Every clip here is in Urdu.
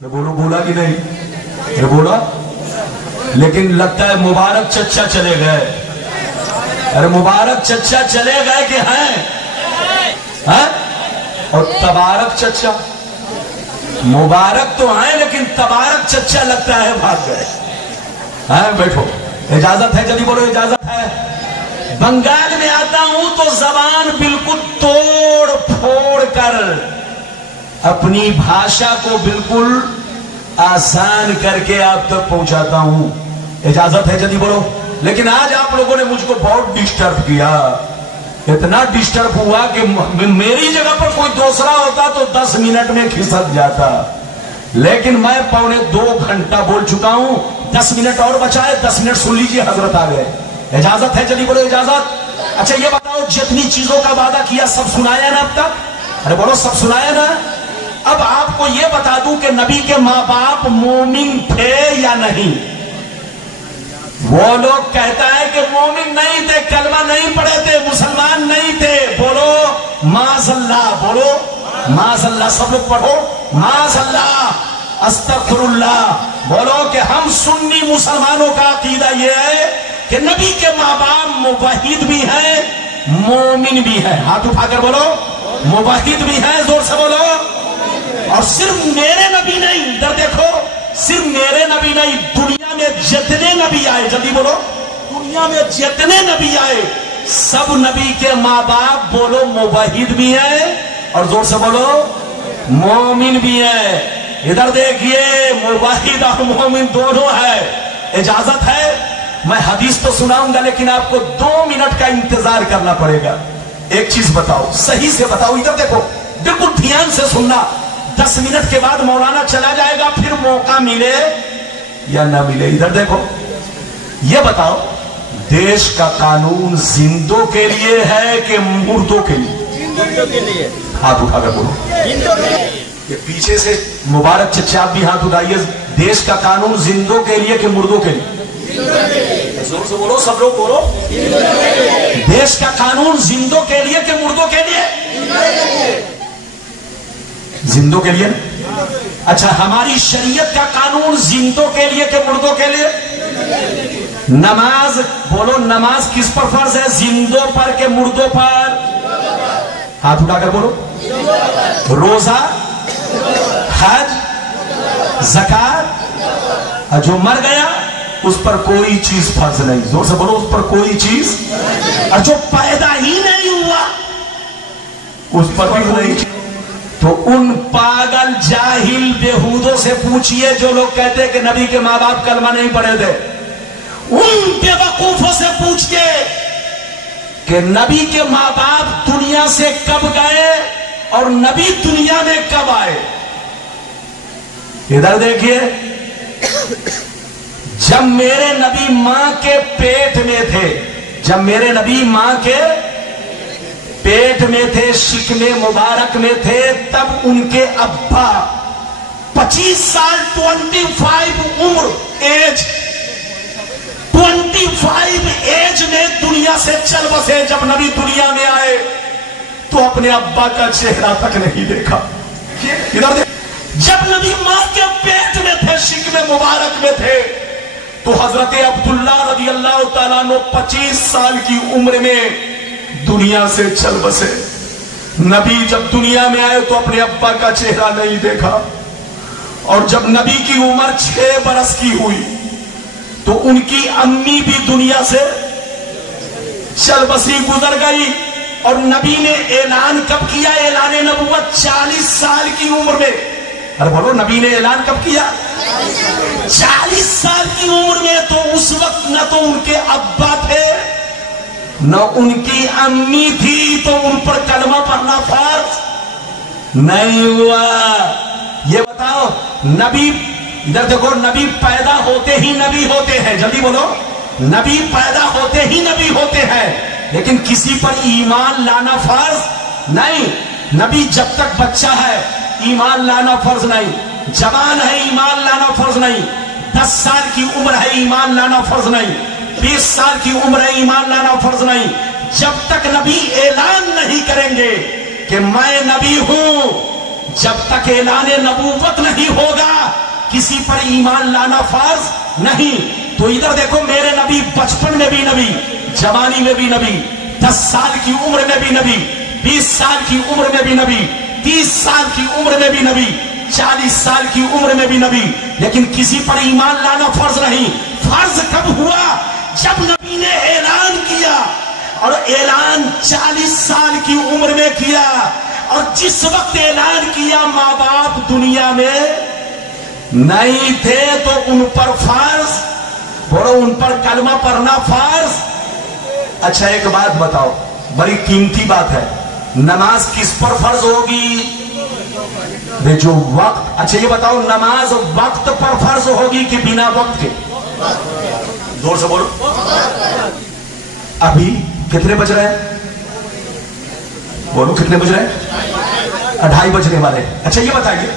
بولو بولا کہ نہیں؟ یہ بولا، لیکن لگتا ہے مبارک چچا چلے گئے۔ ارے مبارک چچا چلے گئے کہ ہیں؟ اور تبارک چچا، مبارک تو ہیں لیکن تبارک چچا لگتا ہے بھاگ گئے۔ بیٹھو، اجازت ہے؟ جلدی بولو، اجازت ہے؟ بنگال میں آتا ہوں تو زبان بالکل توڑ پھوڑ کر اپنی بھاشا کو بالکل آسان کر کے آپ تک پہنچاتا ہوں۔ اجازت ہے؟ جلدی بولو۔ لیکن آج آپ لوگوں نے مجھ کو بہت ڈسٹرب کیا، اتنا ڈسٹرب ہوا کہ میری جگہ پر کوئی دوسرا ہوتا تو 10 منٹ میں کھسک جاتا، لیکن میں 2.25 گھنٹہ بول چکا ہوں۔ 10 منٹ اور بچائے، 10 منٹ سن لیجئے، حضرت آ گئے۔ اجازت ہے؟ جلدی بولو، اجازت۔ اچھا یہ بتاؤ، جتنی چیزوں کا وعدہ کیا سب سنایا نا اب تک؟ ارے بولو، سب سنایا نا؟ اب آپ کو یہ بتا دوں کہ نبی کے ماں باپ مومن تھے یا نہیں؟ وہ لوگ کہتا ہے کہ مومن نہیں تھے، کلمہ نہیں پڑھے تھے، مسلمان نہیں تھے۔ بولو معاذ اللہ، بولو معاذ اللہ، سب لوگ پڑھو معاذ اللہ، استغفر اللہ۔ بولو کہ ہم سنی مسلمانوں کا عقیدہ یہ ہے کہ نبی کے ماں باپ موحد بھی ہیں، مومن بھی ہیں۔ ہاتھ اٹھا کر بولو، موحد بھی ہیں، زور سے بولو۔ اور صرف میرے نبی نہیں، ادھر دیکھو، صرف میرے نبی نہیں، دنیا میں جتنے نبی آئے، جلدی بولو، دنیا میں جتنے نبی آئے سب نبی کے ماں باپ بولو موحد بھی ہیں، اور زور سے بولو مومن بھی ہیں۔ ادھر دیکھیے، موحد اور مومن دونوں ہے۔ اجازت ہے؟ میں حدیث تو سناؤں گا لیکن آپ کو 2 منٹ کا انتظار کرنا پڑے گا۔ ایک چیز بتاؤ، صحیح سے بتاؤ، ادھر دیکھو، بالکل دھیان سے سننا۔ 10 منٹ کے بعد مولانا چلا جائے گا، پھر موقع ملے یا نہ ملے۔ ادھر دیکھو، یہ بتاؤ، دیش کا قانون زندوں کے لیے ہے کہ مردوں کے لیے؟ زندوں کے لیے۔ ہاتھ اٹھا کر بولو۔ یہ پیچھے سے مبارک چچا آپ بھی ہاتھ اٹھائیے۔ دیش کا قانون زندوں کے لیے کہ مردوں کے لیے؟ زور سے بولو، سب لوگ بولو۔ دیش کا قانون زندوں کے لیے کہ مردوں کے لیے؟ زندوں کے لیے۔ اچھا، ہماری شریعت کا قانون زندوں کے لیے کہ مردوں کے لیے؟ نماز، بولو نماز کس پر فرض ہے، زندوں پر کہ مردوں پر؟ ہاتھ اٹھا کر بولو۔ روزہ، حج، زکات، جو مر گیا اس پر کوئی چیز فرض نہیں، زور سے بولو، اس پر کوئی چیز، اور جو پیدا ہی نہیں ہوا اس پر بھی نہیں۔ تو ان پاگل جاہل بےہودوں سے پوچھئے جو لوگ کہتے کہ نبی کے ماں باپ کلمہ نہیں پڑھے تھے، ان بے وقوفوں سے پوچھئے کہ نبی کے ماں باپ دنیا سے کب گئے اور نبی دنیا میں کب آئے۔ ادھر دیکھیے، جب میرے نبی ماں کے پیٹ میں تھے، جب میرے نبی ماں کے پیٹ میں تھے، شکم مبارک میں تھے، تب ان کے ابا 25 سال 25 عمر ایج 25 ایج میں دنیا سے چل بسے۔ جب نبی دنیا میں آئے تو اپنے ابا کا چہرہ تک نہیں دیکھا۔ ادھر دیکھ، جب نبی ماں کے پیٹ میں تھے، شکم مبارک میں تھے، تو حضرت عبداللہ رضی اللہ تعالیٰ عنہ 25 سال کی عمر میں دنیا سے چل بسے۔ نبی جب دنیا میں آئے تو اپنے ابا کا چہرہ نہیں دیکھا، اور جب نبی کی عمر 6 برس کی ہوئی تو ان کی امی بھی دنیا سے چل بسی، گزر گئی۔ اور نبی نے اعلان کب کیا؟ اعلان نبوت 40 سال کی عمر میں۔ ارے بولو، نبی نے اعلان کب کیا؟ 40 سال کی عمر میں۔ تو اس وقت نہ تو ان کے ابا تھے نہ ان کی امی تھی، تو ان پر کلمہ پڑھنا فرض نہیں ہوا۔ یہ بتاؤ، نبی، ادھر دیکھو، نبی پیدا ہوتے ہی نبی ہوتے ہیں، جلدی بولو، نبی پیدا ہوتے ہی نبی ہوتے ہیں، لیکن کسی پر ایمان لانا فرض نہیں۔ نبی جب تک بچہ ہے ایمان لانا فرض نہیں، جوان ہے ایمان لانا فرض نہیں، 10 سال کی عمر ہے ایمان لانا فرض نہیں، 20 سال کی عمر ہے ایمان لانا فرض نہیں۔ جب تک نبی اعلان نہیں کریں گے کہ میں نبی ہوں، جب تک اعلان نبوت نہیں ہوگا کسی پر ایمان لانا فرض نہیں۔ تو ادھر دیکھو میرے نبی بچپن میں بھی نبی، جوانی میں بھی نبی، 10 سال کی عمر میں بھی نبی، 20 سال کی عمر میں بھی نبی، 30 سال کی عمر میں بھی نبی، 40 سال کی عمر میں بھی نبی، لیکن کسی پر ایمان لانا فرض نہیں۔ فرض کب ہوا؟ جب نبی نے اعلان کیا، اور اعلان 40 سال کی عمر میں کیا، اور جس وقت اعلان کیا ماں باپ دنیا میں نہیں تھے تو ان پر فرض، بولو ان پر کلمہ پڑھنا فرض۔ اچھا ایک بات بتاؤ، بڑی قیمتی بات ہے، نماز کس پر فرض ہوگی؟ جو وقت، اچھا یہ بتاؤ نماز وقت پر فرض ہوگی کہ بنا وقت کے؟ زور سے بولو۔ ابھی کتنے بج رہے ہیں؟ بولو کتنے بج رہے ہیں؟ 2:30 بجنے والے۔ اچھا یہ بتائیے،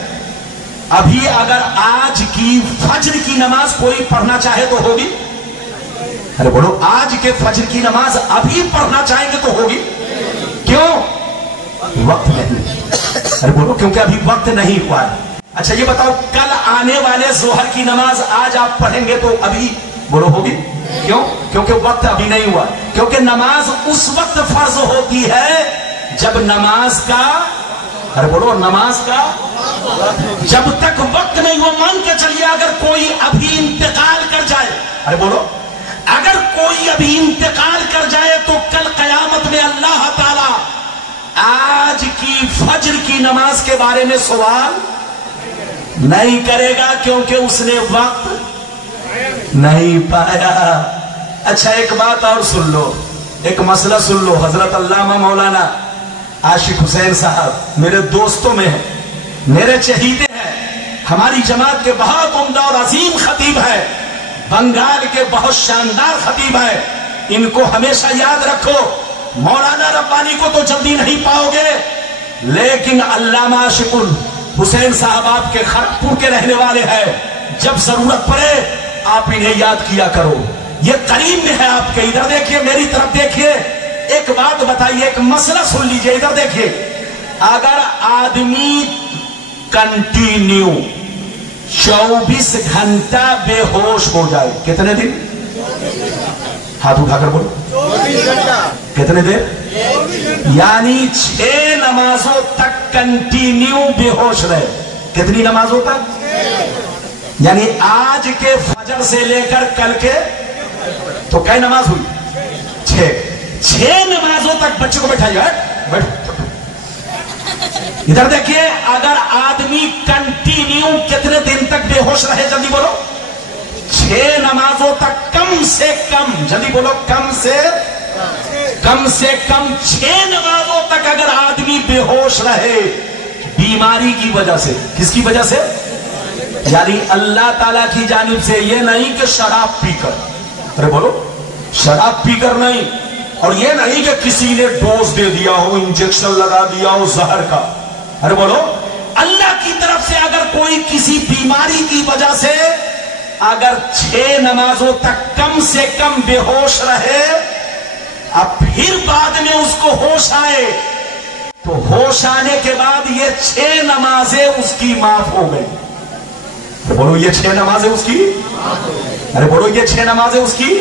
ابھی اگر آج کی فجر کی نماز کوئی پڑھنا چاہے تو ہوگی؟ ارے بولو، آج کے فجر کی نماز ابھی پڑھنا چاہیں گے تو ہوگی؟ کیوں؟ وقت نہیں۔ ارے بولو کیونکہ ابھی وقت نہیں ہوا ہے۔ اچھا یہ بتاؤ، کل آنے والے ظہر کی نماز آج آپ پڑھیں گے تو ابھی، بولو ہوگی؟ کیوں؟ کیونکہ وقت ابھی نہیں ہوا۔ کیونکہ نماز اس وقت فرض ہوتی ہے جب نماز کا، ارے بولو نماز کا، جب تک وقت نہیں ہو۔ مان کے چلیے اگر کوئی ابھی انتقال کر جائے، ارے بولو اگر کوئی ابھی انتقال کر جائے تو کل قیامت میں اللہ تعالی آج کی فجر کی نماز کے بارے میں سوال نہیں کرے گا، کیونکہ اس نے وقت نہیں پایا۔ اچھا ایک بات اور سن لو، ایک مسئلہ سن لو۔ حضرت علامہ مولانا عاشق حسین صاحب میرے دوستوں میں ہیں، میرے چہیتے ہیں، ہماری جماعت کے بہت عمدہ اور عظیم خطیب ہے، بنگال کے بہت شاندار خطیب ہے، ان کو ہمیشہ یاد رکھو۔ مولانا ربانی کو تو جلدی نہیں پاؤ گے، لیکن علامہ عاشق حسین صاحب آپ کے خرپور کے رہنے والے ہیں، جب ضرورت پڑے آپ انہیں یاد کیا کرو، یہ قریب میں ہے آپ کے۔ ادھر دیکھیے، میری طرف دیکھیے، ایک بات بتائیے، ایک مسئلہ سن لیجئے، ادھر دیکھیے۔ اگر آدمی کنٹینیو 24 گھنٹہ بے ہوش ہو جائے، کتنے دن؟ ہاتھ اٹھا کر بولو، کتنے دیر؟ یعنی 6 نمازوں تک کنٹینیو بے ہوش رہے، کتنی نمازوں تک؟ یعنی آج کے فجر سے لے کر کل کے، تو کئی نماز ہوئی؟ 6 نمازوں تک بچے کو بٹھائیے، ادھر دیکھیے۔ اگر آدمی کنٹینیو کتنے دن تک بے ہوش رہے؟ جلدی بولو۔ 6 نمازوں تک کم سے کم، جلدی بولو، کم سے کم 6 نمازوں تک اگر آدمی بے ہوش رہے بیماری کی وجہ سے، کس کی وجہ سے؟ یعنی اللہ تعالیٰ کی جانب سے، یہ نہیں کہ شراب پی کر، ارے بولو شراب پی کر نہیں، اور یہ نہیں کہ کسی نے ڈوز دے دیا ہو، انجیکشن لگا دیا ہو زہر کا، ارے بولو اللہ کی طرف سے اگر کوئی کسی بیماری کی وجہ سے اگر 6 نمازوں تک کم سے کم بے ہوش رہے، اب پھر بعد میں اس کو ہوش آئے، تو ہوش آنے کے بعد یہ 6 نمازیں اس کی معاف ہو گئی۔ بولو یہ 6 نمازیں اس کی، ارے بولو یہ 6 نمازیں اس کی۔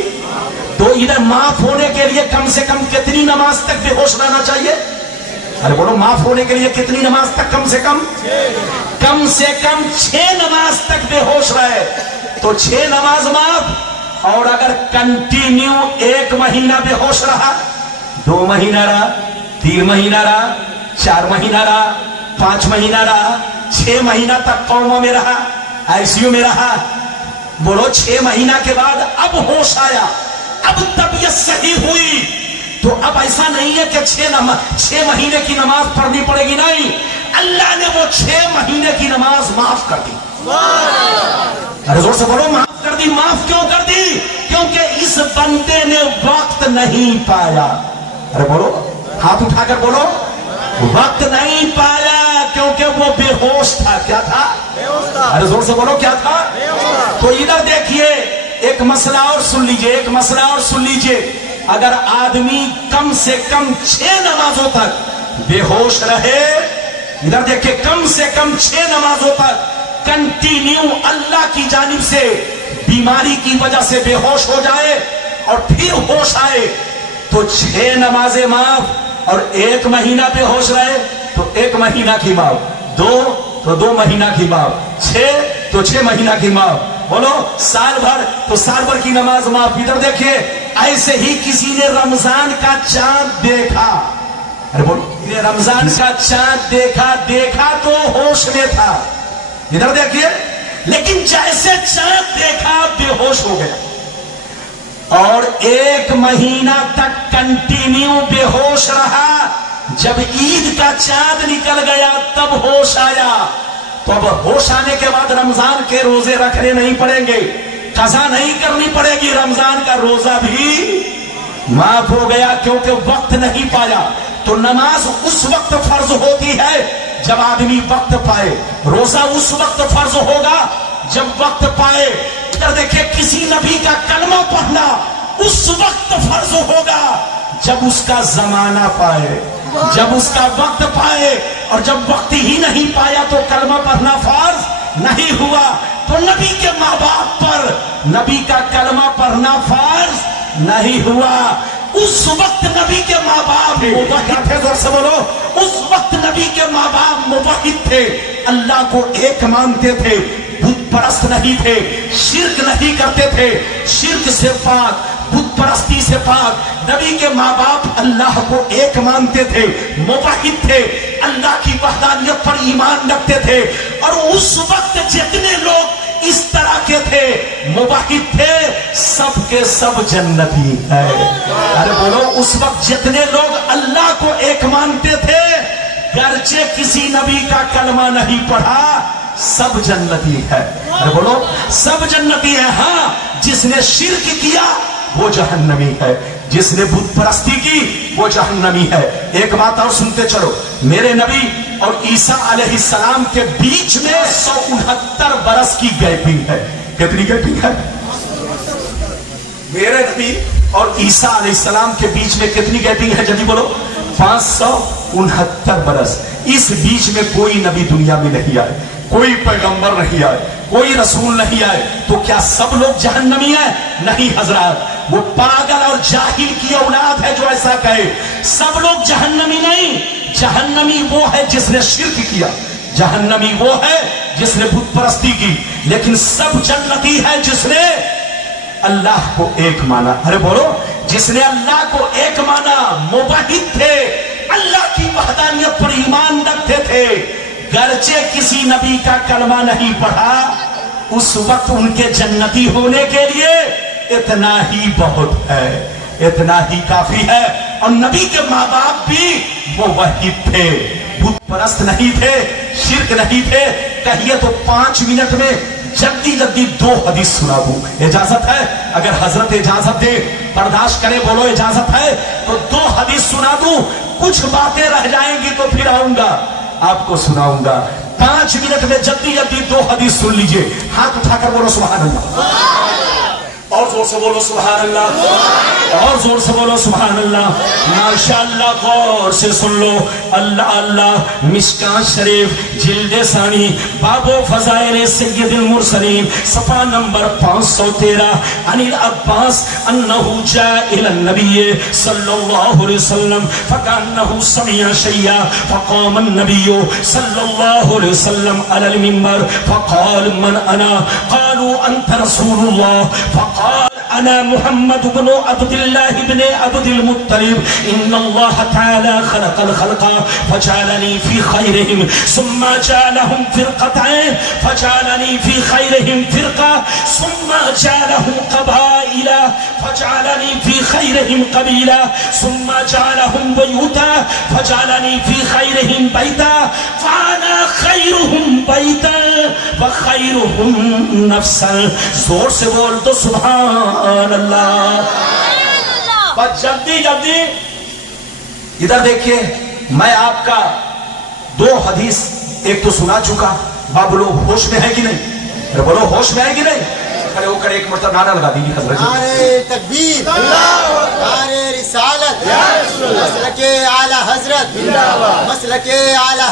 تو ادھر معاف ہونے کے لیے کم سے کم کتنی نماز تک بے ہوش رہنا چاہیے؟ ارے بولو معاف ہونے کے لیے کتنی نماز تک؟ کم سے کم 6 نماز تک بے ہوش رہے تو 6 نماز معاف۔ اور اگر کنٹینیو 1 مہینہ بے ہوش رہا، 2 مہینہ رہا، 3 مہینہ رہا، 4 مہینہ رہا، 5 مہینہ رہا، 6 مہینہ تک قوموں میں رہا، ICU میں رہا، بولو 6 مہینہ کے بعد اب ہوش آیا، اب طبیعت صحیح ہوئی، تو اب ایسا نہیں ہے کہ 6 مہینے کی نماز پڑھنی پڑے گی، نہیں، اللہ نے وہ 6 مہینے کی نماز معاف کر دی۔ ارے زور سے بولو، معاف کر دی۔ معاف کیوں کر دی؟ کیونکہ اس بندے نے وقت نہیں پایا۔ ارے بولو، ہاتھ اٹھا کر بولو، وقت نہیں پایا کیونکہ وہ بے ہوش تھا۔ کیا تھا؟ ارے زور سے بولو، کیا تھا؟ تو ادھر دیکھیے، ایک مسئلہ اور سن لیجئے، ایک مسئلہ اور سن لیجئے۔ اگر آدمی کم سے کم 6 نمازوں تک بے ہوش رہے، ادھر دیکھیں، کم سے کم 6 نمازوں تک کنٹینیو اللہ کی جانب سے بیماری کی وجہ سے بے ہوش ہو جائے اور پھر ہوش آئے تو 6 نمازیں معاف، اور 1 مہینہ بے ہوش رہے تو 1 مہینہ کی معاف، 2 تو 2 مہینہ کی معاف، 6 تو 6 مہینہ کی معاف، بولو سال بھر تو سال بھر کی نماز معاف۔ ادھر دیکھیے، ایسے ہی کسی نے رمضان کا چاند دیکھا، ارے بولو رمضان کا چاند دیکھا تو ہوش میں تھا، ادھر دیکھیے، لیکن جیسے چاند دیکھا بے ہوش ہو گیا، اور 1 مہینہ تک کنٹینیو بے ہوش رہا۔ جب عید کا چاند نکل گیا تب ہوش آیا، تو اب ہوش آنے کے بعد رمضان کے روزے رکھنے نہیں پڑیں گے، قضا نہیں کرنی پڑے گی، رمضان کا روزہ بھی معاف ہو گیا، کیونکہ وقت نہیں پایا۔ تو نماز اس وقت فرض ہوتی ہے جب آدمی وقت پائے، روزہ اس وقت فرض ہوگا جب وقت پائے۔ ادھر دیکھیں، کسی نبی کا کلمہ پڑھنا اس وقت فرض ہوگا جب اس کا زمانہ پائے، جب اس کا وقت پائے، اور جب وقت ہی نہیں پایا تو کلمہ پڑھنا فرض نہیں ہوا۔ تو نبی کے ماں باپ پر نبی کا کلمہ پڑھنا فرض نہیں ہوا۔ اس وقت نبی کے ماں باپ موحد تھے، زور سے بولو، اس وقت نبی کے ماں باپ موحد تھے، اللہ کو ایک مانتے تھے، بت پرست نہیں تھے، شرک نہیں کرتے تھے، شرک سے پاک، بت پرستی سے پاک۔ نبی کے ماں باپ اللہ کو ایک مانتے تھے، موحد تھے، اللہ کی وحدانیت پر ایمان رکھتے تھے، اور اس وقت جتنے لوگ اس طرح کے تھے، موحد تھے، سب کے سب جنتی ہے۔ ارے بولو، اس وقت جتنے لوگ اللہ کو ایک مانتے تھے، گرچہ کسی نبی کا کلمہ نہیں پڑھا، سب جنتی ہے۔ ارے بولو، سب جنتی ہے۔ ہاں، جس نے شرک کیا وہ جہنمی ہے، جس نے بت پرستی کی وہ جہنمی ہے۔ ایک بات اور سنتے چلو، میرے نبی اور عیسیٰ علیہ السلام کے بیچ میں 169 برس کی گیپنگ ہے۔ کتنی گیپنگ ہے؟ میرے نبی اور عیسیٰ علیہ السلام کے بیچ میں کتنی گیپنگ ہے؟ جلدی بولو، 569 برس۔ اس بیچ میں کوئی نبی دنیا میں نہیں آئے، کوئی پیغمبر نہیں آئے، کوئی رسول نہیں آئے، تو کیا سب لوگ جہنمی ہیں؟ نہیں حضرات، وہ پاگل اور جاہل کی اولاد ہے جو ایسا کہے۔ سب لوگ جہنمی نہیں، جہنمی وہ ہے جس نے شرک کیا، جہنمی وہ ہے جس نے بت پرستی کی، لیکن سب جنتی ہے جس نے اللہ کو ایک مانا۔ ارے بولو، جس نے اللہ کو ایک مانا، موحد تھے، اللہ کی وحدانیت پر ایمان رکھتے تھے، گرچہ کسی نبی کا کلمہ نہیں پڑھا، اس وقت ان کے جنتی ہونے کے لیے اتنا ہی بہت ہے، اتنا ہی کافی ہے۔ اور نبی کے ماں باپ بھی موحد تھے، بت پرست نہیں تھے، شرک نہیں تھے۔ کہیے تو 5 منٹ میں جلدی 2 حدیث سنا دوں، اجازت ہے؟ اگر حضرت اجازت دے، برداشت کرے، بولو اجازت ہے تو 2 حدیث سنا دوں، کچھ باتیں رہ جائیں گی تو پھر آؤں گا آپ کو سناؤں گا۔ 5 منٹ میں جلدی 2 حدیث سن لیجئے۔ ہاتھ اٹھا کر بولو سبحان اللہ، اور زور سے بولو سبحان اللہ، اور زور سے بولو سبحان اللہ۔ ماشاءاللہ، غور سے سن لو۔ اللہ اللہ، مشکاۃ شریف جلد ثانی، باب فضائل سید المرسلین، صفحہ نمبر 513۔ عن العباس انہ جاء الى النبی صلی اللہ علیہ وسلم فکانہ سمع شیئا فقام النبی صلی اللہ علیہ وسلم علی المنبر فقال من انا؟ قالوا انت رسول اللہ۔ فقال انا محمد بن عبد الله بن عبد المطلب ان الله تعالى خلق الخلق فجعلني في خيرهم ثم جعلهم فرقتين فجعلني في خيرهم فرقة ثم جعلهم قبائل فجعلني في خيرهم قبيلة ثم جعلهم بيوتا فجعلني في خيرهم بيتا فانا خيرهم بيتا وخيرهم نفسا۔ زور سے بول تو سبحان اللہ۔ بس جلدی ادھر دیکھیے، میں آپ کا 2 حدیث ایک تو سنا چکا۔ باب لوگ ہوش میں ہے کہ نہیں؟ ارے بولو، ہوش میں ہے کہ نہیں؟ کھڑے ہو کر ایک مرتبہ نعرہ لگا دیجیے حضرت۔ نعرہ تکبیر، نعرہ رسالت، مسلک اعلی حضرت، مسلک اعلی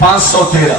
513।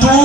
2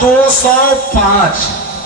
205।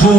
2,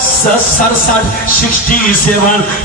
67, 67,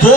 2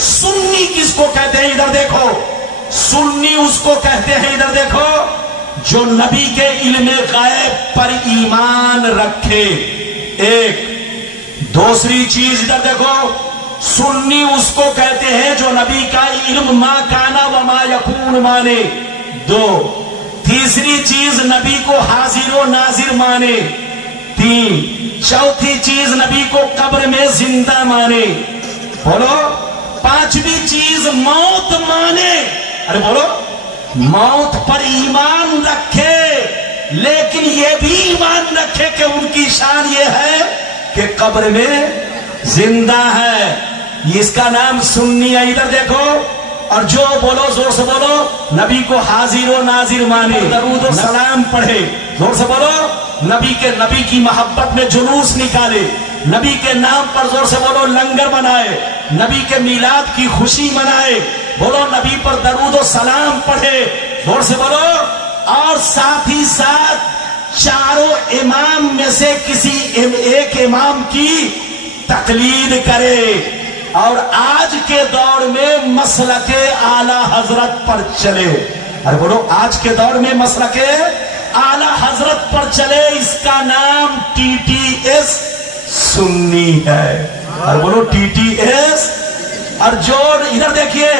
سنی کس کو کہتے ہیں؟ ادھر دیکھو، سنی اس کو کہتے ہیں، ادھر دیکھو، جو نبی کے علم غیب پر ایمان رکھے۔ ایک دوسری چیز ادھر دیکھو، سنی اس کو کہتے ہیں جو نبی کا علم ما کانا و ما یکون مانے۔ دو، تیسری چیز نبی کو حاضر و ناظر مانے۔ تین، چوتھی چیز نبی کو قبر میں زندہ مانے۔ بولو، پانچویں چیز موت مانے۔ ارے بولو، موت پر ایمان رکھے، لیکن یہ بھی ایمان رکھے کہ ان کی شان یہ ہے کہ قبر میں زندہ ہے۔ اس کا نام سنی ہے۔ ادھر دیکھو، اور جو بولو زور سے بولو، نبی کو حاضر و ناظر مانے، درود و سلام پڑھے، زور سے بولو، نبی کی محبت میں جلوس نکالے، نبی کے نام پر زور سے بولو لنگر بنائے، نبی کے میلاد کی خوشی منائے، بولو نبی پر درود و سلام پڑھے، زور سے بولو، اور ساتھ ہی ساتھ چاروں امام میں سے کسی ایک امام کی تقلید کرے، اور آج کے دور میں مسلک اعلی حضرت پر چلے۔ ارے بولو، آج کے دور میں مسلک اعلی حضرت پر چلے، اس کا نام ٹی ٹی ایس سنی ہے۔ اور بولو ٹی ٹی ایس۔ اور جو ادھر دیکھیے،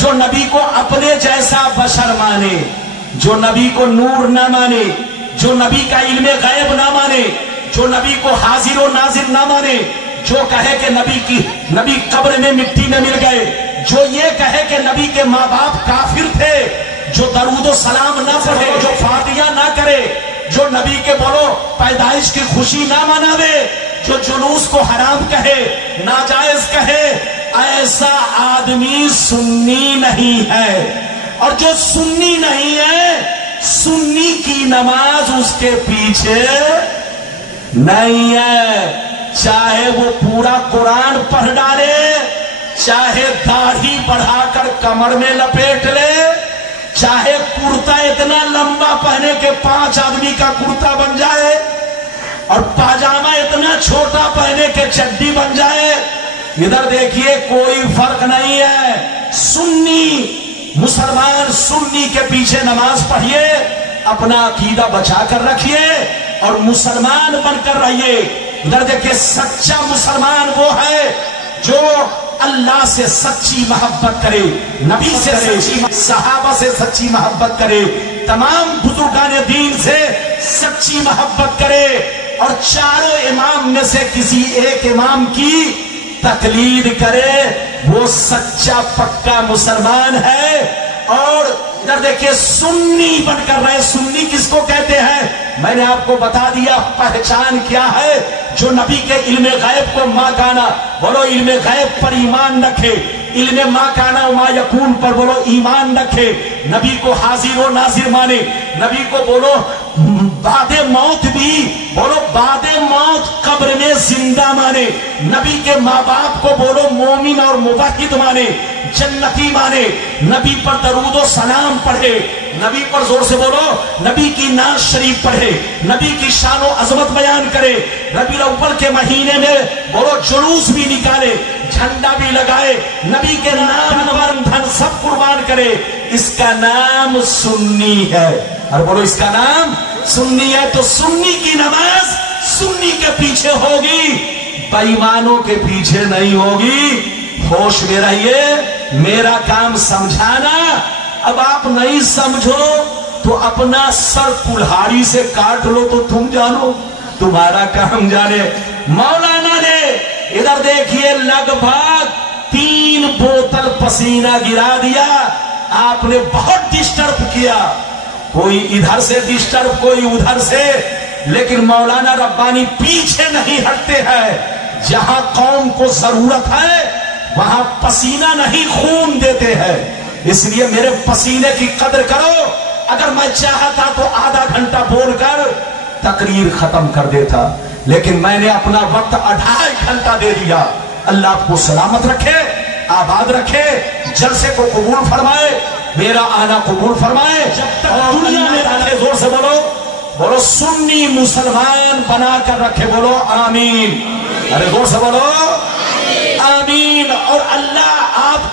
جو نبی کو اپنے جیسا بشر مانے، جو نبی کو نور نہ مانے، جو نبی کا علم غیب نہ مانے، جو نبی کو حاضر و ناظر نہ مانے، جو کہے کہ نبی قبر میں مٹی میں مل گئے، جو یہ کہے کہ نبی کے ماں باپ کافر تھے، جو درود و سلام نہ پڑھے، جو فاتحہ نہ کرے، جو نبی کے بولو پیدائش کی خوشی نہ مناوے، جو جلوس کو حرام کہے، ناجائز کہے، ایسا آدمی سنی نہیں ہے۔ اور جو سنی نہیں ہے، سنی کی نماز اس کے پیچھے نہیں ہے، چاہے وہ پورا قرآن پڑھ ڈالے، چاہے داڑھی بڑھا کر کمر میں لپیٹ لے، چاہے کرتا اتنا لمبا پہنے کہ 5 آدمی کا کرتا بن جائے، اور پاجامہ اتنا چھوٹا پہنے کہ چڈی بن جائے، ادھر دیکھیے کوئی فرق نہیں ہے۔ سنی مسلمان سنی کے پیچھے نماز پڑھیے، اپنا عقیدہ بچا کر رکھیے، اور مسلمان بن کر رہیے۔ ادھر دیکھیے، سچا مسلمان وہ ہے جو اللہ سے سچی محبت کرے، نبی سے سچی، صحابہ سے سچی محبت کرے، تمام بزرگان دین سے سچی محبت کرے، اور چاروں امام میں سے کسی ایک امام کی تقلید کرے، وہ سچا پکا مسلمان ہے۔ اور ادھر دیکھیے، سنی بن کر رہے۔ سنی کس کو کہتے ہیں؟ میں نے آپ کو بتا دیا، پہچان کیا ہے؟ جو نبی کے علم غیب کو ما کانا، بولو علم غیب پر ایمان رکھے، علم ما کانا و ما یکون پر بولو ایمان رکھے، نبی کو حاضر و ناظر مانے، نبی کو بولو بعد موت بھی، بولو بعد موت قبر میں زندہ مانے، نبی کے ماں باپ کو بولو مومن اور موحد مانے، جنتی مانے، نبی پر درود و سلام پڑھے، نبی پر زور سے بولو نبی کی نعت شریف پڑھے، نبی کی شان و عظمت بیان کرے، ربیع الاول کے مہینے میں بولو جلوس بھی نکالے، جھنڈا بھی لگائے، نبی کے نام ورن دھن سب قربان کرے، اس کا نام سنی ہے۔ اور بولو اس کا نام سنی ہے۔ تو سنی کی نماز سنی کے پیچھے ہوگی، بے ایمانوں کے پیچھے نہیں ہوگی۔ ہوش میں رہیے، میرا کام سمجھانا، اب آپ نہیں سمجھو تو اپنا سر کلہاڑی سے کاٹ لو تو تم جانو، تمہارا کام جانے۔ مولانا نے ادھر دیکھیے لگ بھگ 3 بوتل پسینہ گرا دیا، آپ نے بہت ڈسٹرب کیا، کوئی ادھر سے ڈسٹرب کوئی ادھر سے، لیکن مولانا ربانی پیچھے نہیں ہٹتے ہیں۔ جہاں قوم کو ضرورت ہے وہاں پسینہ نہیں خون دیتے ہیں، اس لیے میرے پسینے کی قدر کرو۔ اگر میں چاہتا تو آدھا گھنٹہ بول کر تقریر ختم کر دیتا، لیکن میں نے اپنا وقت 2.5 گھنٹہ دے دیا۔ اللہ آپ کو سلامت رکھے، آباد رکھے، جلسے کو قبول فرمائے، میرا آنا قبول فرمائے، جب تک دنیا میں رکھے۔ زور سے بولو، بولو سنی مسلمان بنا کر رکھے، بولو آمین۔ ارے زور سے بولو آمین۔ اور اللہ آپ